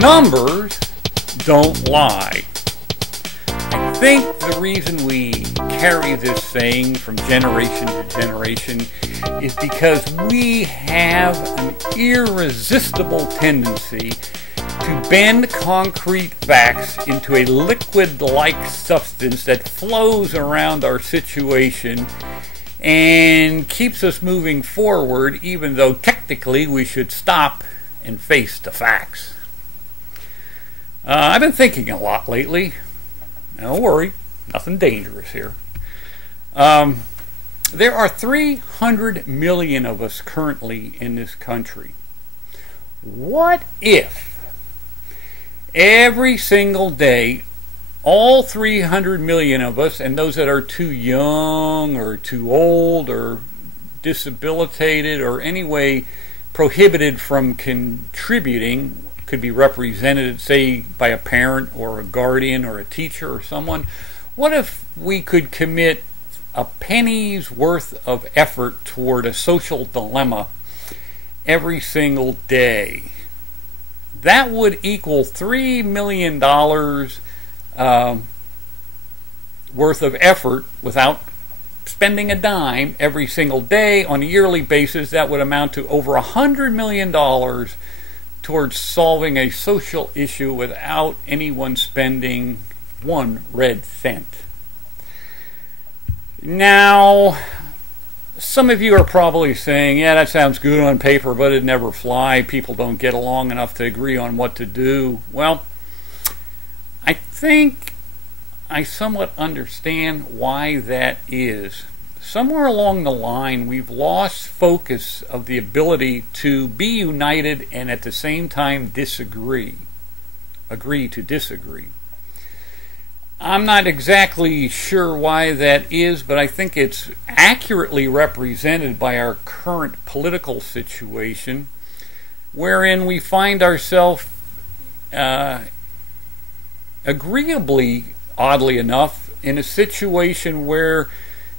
Numbers don't lie. I think the reason we carry this saying from generation to generation is because we have an irresistible tendency to bend concrete facts into a liquid-like substance that flows around our situation and keeps us moving forward, even though technically we should stop and face the facts. I've been thinking a lot lately. Don't worry, nothing dangerous here. There are 300 million of us currently in this country. What if every single day, all 300 million of us, and those that are too young or too old or disabilitated or anyway prohibited from contributing, could be represented, say, by a parent or a guardian or a teacher or someone, what if we could commit a penny's worth of effort toward a social dilemma every single day? That would equal $3 million worth of effort without spending a dime every single day on a yearly basis. That would amount to over $100 million towards solving a social issue without anyone spending one red cent. Now, some of you are probably saying, yeah, that sounds good on paper, but it'd never fly. People don't get along enough to agree on what to do. Well, I think I somewhat understand why that is. Somewhere along the line, we've lost focus of the ability to be united and at the same time disagree. Agree to disagree. I'm not exactly sure why that is, but I think it's accurately represented by our current political situation, wherein we find ourselves agreeably, oddly enough, in a situation where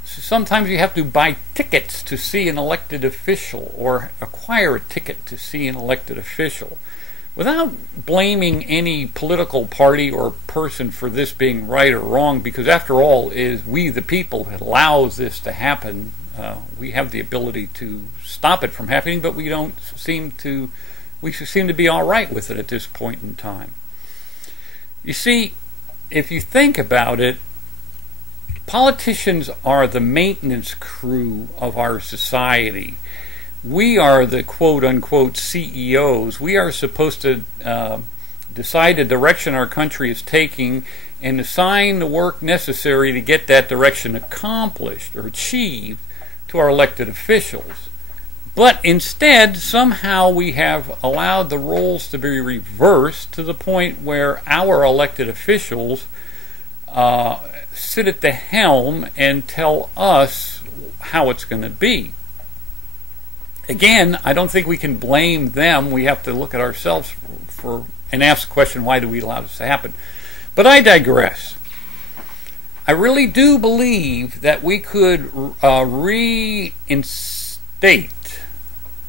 sometimes you have to buy tickets to see an elected official or acquire a ticket to see an elected official. Without blaming any political party or person for this being right or wrong, because after all, is we the people that allows this to happen. We have the ability to stop it from happening, but we seem to be all right with it at this point in time. You see, if you think about it, politicians are the maintenance crew of our society. We are the quote-unquote CEOs. We are supposed to decide the direction our country is taking and assign the work necessary to get that direction accomplished or achieved to our elected officials. But instead, somehow we have allowed the roles to be reversed to the point where our elected officials sit at the helm and tell us how it's going to be. Again, I don't think we can blame them. We have to look at ourselves and ask the question, why do we allow this to happen? But I digress. I really do believe that we could reinstate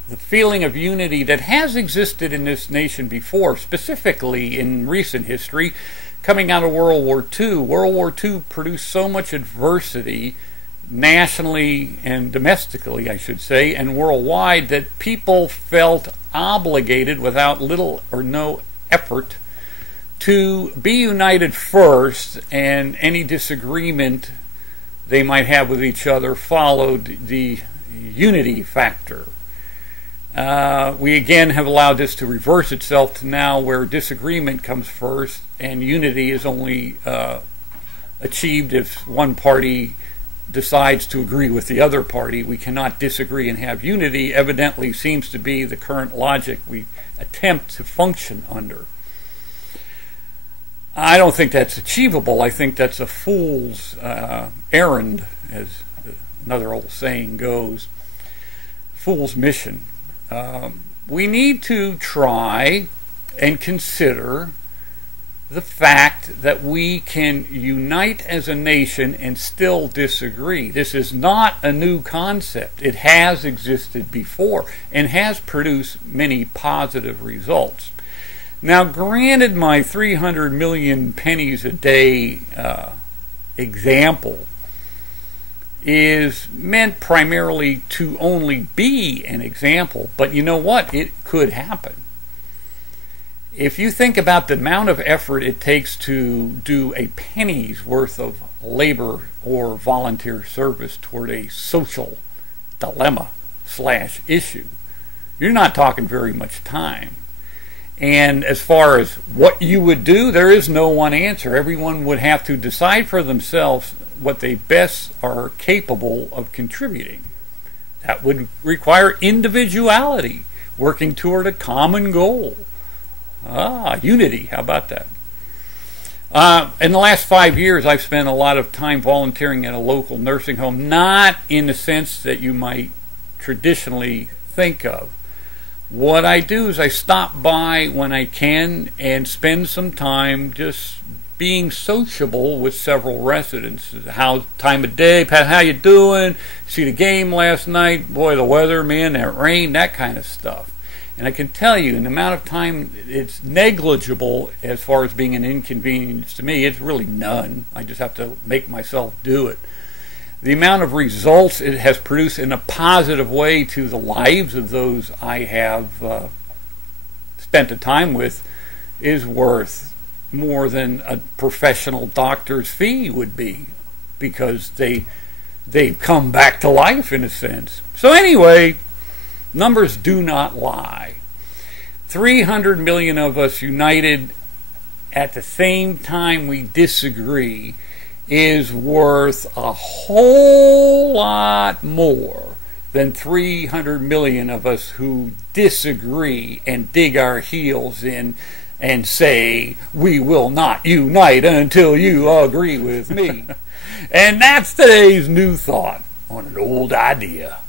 the feeling of unity that has existed in this nation before, specifically in recent history, coming out of World War II. World War II produced so much adversity nationally and domestically, I should say, and worldwide, that people felt obligated without little or no effort to be united first, and any disagreement they might have with each other followed the unity factor. We again have allowed this to reverse itself to now where disagreement comes first and unity is only achieved if one party decides to agree with the other party. We cannot disagree and have unity. Evidently seems to be the current logic we attempt to function under. I don't think that's achievable. I think that's a fool's errand, as another old saying goes. Fool's mission. We need to try and consider the fact that we can unite as a nation and still disagree. This is not a new concept. It has existed before and has produced many positive results. Now, granted, my 300 million pennies a day example is meant primarily to only be an example, but you know what? It could happen. If you think about the amount of effort it takes to do a penny's worth of labor or volunteer service toward a social dilemma / issue, you're not talking very much time. And as far as what you would do, there is no one answer. Everyone would have to decide for themselves what they best are capable of contributing. That would require individuality, working toward a common goal. Unity, how about that? In the last 5 years, I've spent a lot of time volunteering at a local nursing home, not in the sense that you might traditionally think of. What I do is I stop by when I can and spend some time just being sociable with several residents. How time of day, Pat, how you doing? See the game last night? Boy, the weather, man, that rain, that kind of stuff. And I can tell you, in the amount of time it's negligible as far as being an inconvenience to me, it's really none. I just have to make myself do it. The amount of results it has produced in a positive way to the lives of those I have spent the time with is worth more than a professional doctor's fee would be, because they've come back to life in a sense. So anyway, numbers do not lie. 300 million of us united at the same time we disagree is worth a whole lot more than 300 million of us who disagree and dig our heels in and say, we will not unite until you agree with me. And that's today's new thought on an old idea.